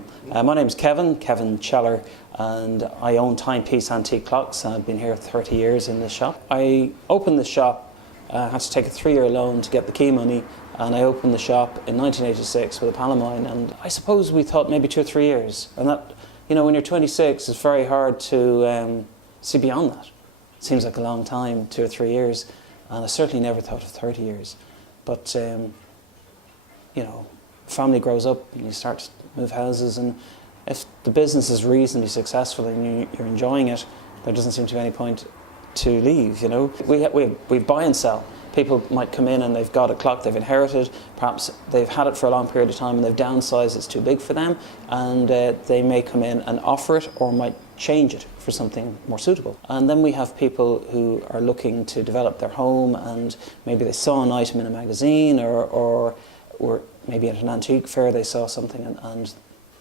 My name's Kevin Chellar, and I own Timepiece Antique Clocks. I've been here 30 years in this shop. I opened the shop, had to take a 3-year loan to get the key money, and I opened the shop in 1986 with a pal of mine, and I suppose we thought maybe 2 or 3 years. And that, you know, when you're 26, it's very hard to see beyond that. It seems like a long time, 2 or 3 years, and I certainly never thought of 30 years. But, you know, family grows up and you start to move houses, and if the business is reasonably successful and you're enjoying it, there doesn't seem to be any point to leave, you know. We buy and sell. People might come in and they've got a clock they've inherited, perhaps they've had it for a long period of time and they've downsized, it's too big for them, and they may come in and offer it or might change it for something more suitable. And then we have people who are looking to develop their home, and maybe they saw an item in a magazine or maybe at an antique fair they saw something and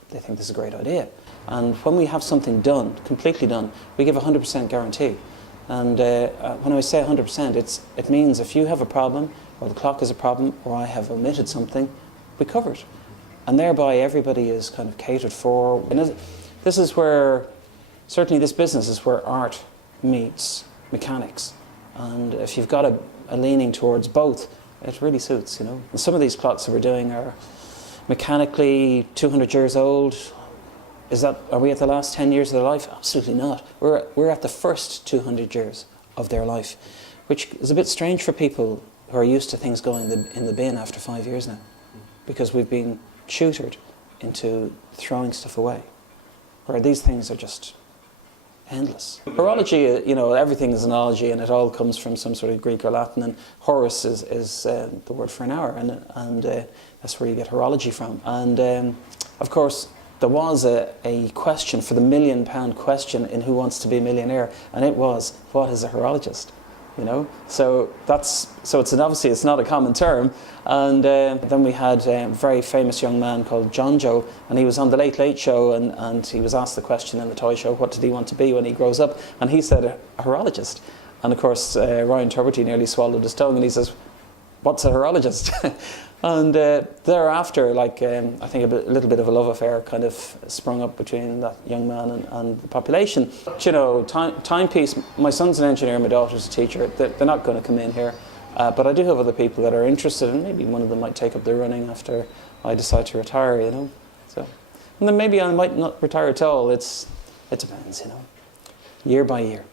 they think this is a great idea. And when we have something done, completely done, we give a 100% guarantee. And when I say 100%, it means if you have a problem, or the clock is a problem, or I have omitted something, we cover it. And thereby everybody is kind of catered for. And this is where, certainly this business is where art meets mechanics. And if you've got a leaning towards both, it really suits, you know. And some of these clocks that we're doing are mechanically 200 years old. Are we at the last 10 years of their life? Absolutely not. We're at the first 200 years of their life, which is a bit strange for people who are used to things going in the bin after 5 years now, because we've been tutored into throwing stuff away, where these things are just endless. Horology, you know, everything is an ology, and it all comes from some sort of Greek or Latin, and Horus is the word for an hour, and that's where you get horology from. And of course, there was a question for the £1 million question in Who Wants to Be a Millionaire, and it was, what is a horologist? You know, so obviously it's not a common term. And then we had a very famous young man called John Joe, and he was on the Late Late Show, and he was asked the question in the toy show, what did he want to be when he grows up? And he said a horologist. And of course Ryan Tuberty nearly swallowed his tongue, and he says, what's a horologist? And thereafter, like, I think a little bit of a love affair kind of sprung up between that young man and the population. But, you know, Timepiece, my son's an engineer, my daughter's a teacher, they're not going to come in here. But I do have other people that are interested, and maybe one of them might take up the running after I decide to retire, you know. So, and then maybe I might not retire at all. It depends, you know, year by year.